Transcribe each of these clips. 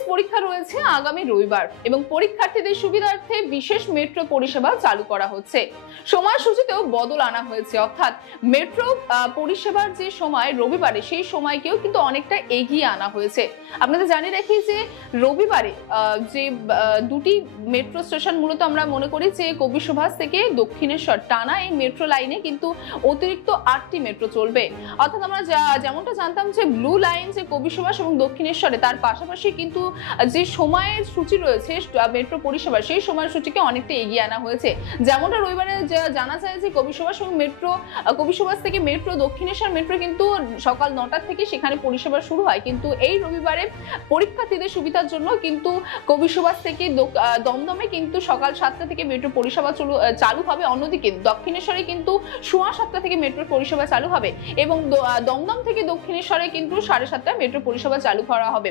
Service পরীক্ষা রয়েছে আগামী রবিবার এবং পরীক্ষার্থীদের সুবিধার্থে বিশেষ মেট্রো পরিষেবা চালু করা হচ্ছে। সময়সূচিতেও বদল আনা হয়েছে, অর্থাৎ মেট্রো পরিষেবার যে সময় রবিবারে সেই সময়কেও কিন্তু অনেকটা এগিয়ে আনা হয়েছে। আপনাদের জানিয়ে রাখি যে রবিবারে যে দুটি মেট্রো স্টেশন মূলত আমরা মনে করি যে কবি সুভাষ থেকে দক্ষিণেশ্বর টানা এই মেট্রো লাইনে কিন্তু অতিরিক্ত 8টি মেট্রো চলবে। অর্থাৎ আমরা যেমনটা জানতাম যে ব্লু লাইন যে কবি সুভাষ এবং দক্ষিণেশ্বরে, তার পাশাপাশি কিন্তু যে সময়ের সূচি রয়েছে মেট্রো পরিষেবা সেই সময়ের সূচিকে অনেকটা এগিয়ে আনা হয়েছে। যেমনটা রবিবারে জানা যায় যে কবি সুভাষ এবং কবি সুভাষ থেকে মেট্রো দক্ষিণেশ্বর মেট্রো কিন্তু সকাল 9টা থেকে সেখানে পরিষেবা শুরু হয়, কিন্তু এই রবিবারে পরীক্ষার্থীদের সুবিধার জন্য কিন্তু কবি সুভাষ থেকে দমদমে কিন্তু সকাল 7টা থেকে মেট্রো পরিষেবা চালু হবে। অন্যদিকে দক্ষিণেশ্বরে কিন্তু সোয়া 7টা থেকে মেট্রো পরিষেবা চালু হবে এবং দমদম থেকে দক্ষিণেশ্বরে কিন্তু 7:30টায় মেট্রো পরিষেবা চালু করা হবে।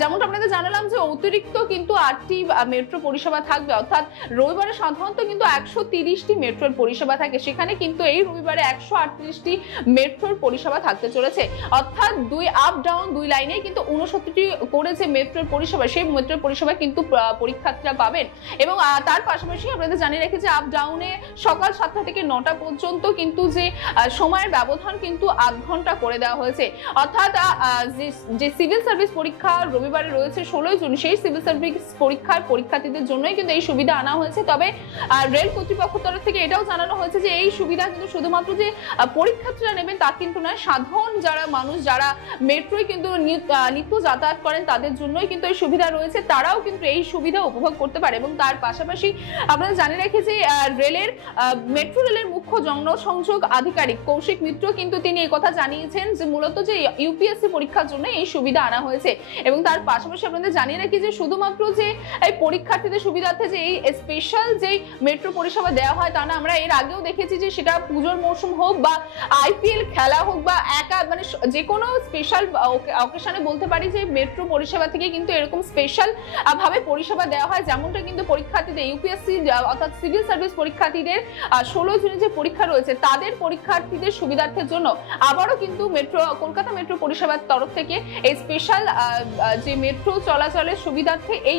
যেমনটা আপনাদের জানালাম যে অতিরিক্ত কিন্তু 8টি মেট্রো পরিষেবা থাকবে, অর্থাৎ রবিবারে সাধারণত কিন্তু 130টি মেট্রোর পরিষেবা থাকে, সেখানে কিন্তু এই রবিবারে 138টি মেট্রোর পরিষেবা থাকতে চলেছে। অর্থাৎ দুই আপ ডাউন দুই লাইনে কিন্তু 69টি করে যে মেট্রোর পরিষেবা সেই মেট্রোর পরিষেবা কিন্তু পরীক্ষার্থীরা পাবেন। এবং তার পাশাপাশি আপনাদের জানিয়ে রেখে যে আপ ডাউনে সকাল 7টা থেকে 9টা পর্যন্ত কিন্তু যে সময়ের ব্যবধান কিন্তু 8 ঘন্টা করে দেওয়া হয়েছে। অর্থাৎ যে সিভিল সার্ভিস পরীক্ষা রবিবারে রয়েছে 16 জুন, সেই সিভিল সার্ভিস পরীক্ষার পরীক্ষার্থীদের জন্যই কিন্তু এই সুবিধা আনা হয়েছে। তবে রেল কর্তৃপক্ষ তরফ থেকে এটাও জানানো হয়েছে যে এই সুবিধা কিন্তু শুধুমাত্র যে পরীক্ষার্থীরা নেবেন তা কিন্তু নয়, সাধারণ যারা মানুষ যারা মেট্রোয় কিন্তু নিত্য যাতায়াত করেন তাদের জন্যই কিন্তু এই সুবিধা রয়েছে, তারাও কিন্তু এই সুবিধা উপভোগ করতে পারে। এবং তার পাশাপাশি আপনারা জানিয়ে রাখি যে মেট্রো রেলের মুখ্য জনসংযোগ আধিকারিক কৌশিক মিত্র কিন্তু তিনি এই কথা জানিয়েছেন যে মূলত যে ইউপিএসসি পরীক্ষার জন্য এই সুবিধা আনা হয়েছে। এবং তার পাশাপাশি আপনাদের জানিয়ে রাখি যে শুধুমাত্র যে এই পরীক্ষার্থীদের সুবিধার্থে যে এই স্পেশাল যে মেট্রো পরিষেবা দেওয়া হয় তা না, আমরা এর আগেও দেখেছি যে সেটা পুজোর মৌসুম হোক বা আইপিএল খেলা হোক বা মানে যে কোনো স্পেশাল অকেশনে বলতে পারি যে মেট্রো পরিষেবা থেকে কিন্তু এরকম স্পেশাল ভাবে পরিষেবা দেওয়া হয়। যেমনটা কিন্তু পরীক্ষার্থীদের ইউপিএসসি অর্থাৎ সিভিল সার্ভিস পরীক্ষার্থীদের 16 জুনে যে পরীক্ষা রয়েছে তাদের পরীক্ষার্থীদের সুবিধার্থের জন্য আবারও কিন্তু কলকাতা মেট্রো পরিষেবার তরফ থেকে এই স্পেশাল যে মেট্রো চলাচলের সুবিধার্থে এই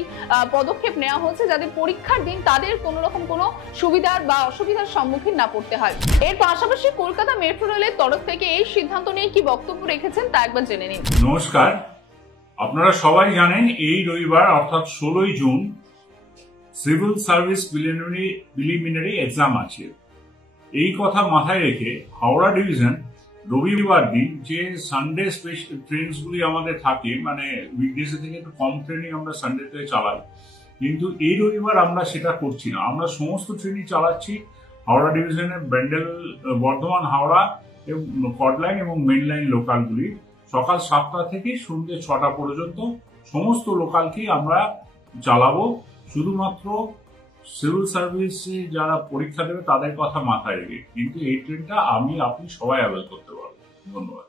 পদক্ষেপ নেওয়া হয়েছে, যাদের পরীক্ষার দিন তাদের কোনো রকম কোনো সুবিধার বা অসুবিধার সম্মুখীন না পড়তে হয়। এর পাশাপাশি কলকাতা মেট্রো রেলের তরফ থেকে এই সিদ্ধান্ত নিয়ে কি বক্তব্য রেখেছেন তা একবার জেনে নিন। নমস্কার, আপনারা সবাই জানেন এই রবিবার অর্থাৎ 16 June civil service preliminary exam আছে। এই কথা মাথায় রেখে হাওড়া ডিভিশন রবিবার দিন যে সানডে স্পেশাল ট্রেনগুলি আমাদের থাকে, মানে উইকডেজে থেকে একটু কম ট্রেনিং আমরা সানডেতে চালাই, কিন্তু এই রবিবার আমরা সেটা করছি না। আমরা সমস্ত ট্রেনই চালাচ্ছি হাওড়া ডিভিশনের ব্যান্ডেল, বর্ধমান, হাওড়া এবং কড লাইন এবং মেন লাইন লোকালগুলি সকাল 7টা থেকে সন্ধ্যে 6টা পর্যন্ত সমস্ত লোকালকেই আমরা চালাবো। শুধুমাত্র সিভিল সার্ভিসে যারা পরীক্ষা দেবে তাদের কথা মাথায় রেখে, কিন্তু এই ট্রেনটা আপনি সবাই অ্যাভেল করতে পারবেন। ধন্যবাদ।